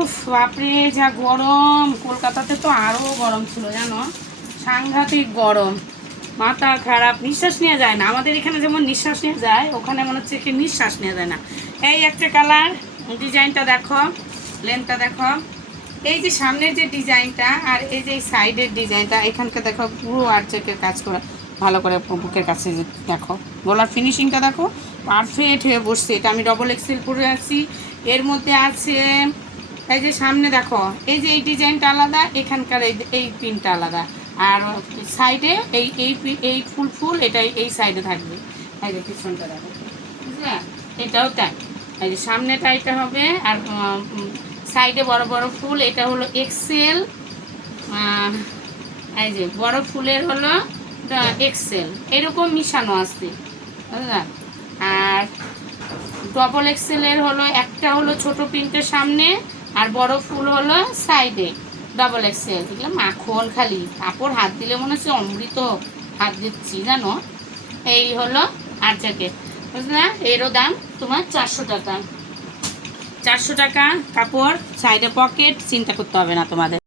উফ বাপরে যা গরম, কলকাতাতে তো আরও গরম ছিল জানো, সাংঘাতিক গরম, মাথা খারাপ, নিঃশ্বাস নেওয়া যায় না। আমাদের এখানে যেমন নিঃশ্বাস নেওয়া যায়, ওখানে মনে হচ্ছে কি নিঃশ্বাস নেওয়া যায় না। এই একটা কালার, ডিজাইনটা দেখো, লেন্থটা দেখো, এই যে সামনের যে ডিজাইনটা আর এই যে সাইডের ডিজাইনটা, এখানকে দেখো পুরো আর্চেকের কাজ করা, ভালো করে বুকের কাছে দেখো, গলার ফিনিশিংটা দেখো, পারফেক্ট হয়ে বসছে। এটা আমি ডবল এক্সেল পরে আছি। এর মধ্যে আছে এই যে সামনে দেখো, এই যে এই ডিজাইনটা আলাদা, এখানকার এই পিনটা আলাদা, আর সাইডে এই এই এই ফুল ফুল এটা এই সাইডে থাকবে। এই যে পিছনটা দেখো, বুঝলা, এটাও তাই। এই যে সামনেটা এটা হবে, আর সাইডে বড় বড় ফুল, এটা হলো এক্সেল। এই যে বড় ফুলের হলো এক্সেল, এরকম মিশানো আছে, বুঝলা। আর ডবল এক্সেলের হলো একটা হলো ছোট প্রিন্টের সামনে, আর বড় ফুল হলো সাইডে, ডবল এক্সেল। এগুলো মাখন, খালি কাপড় হাত দিলে মনে হচ্ছে অমৃত হাত দিচ্ছি জানো। এই হলো আর জ্যাকেট, বুঝলা। এরও দাম তোমার 400 টাকা। 400 টাকা কাপড়, সাইডে পকেট, চিন্তা করতে হবে না তোমাদের।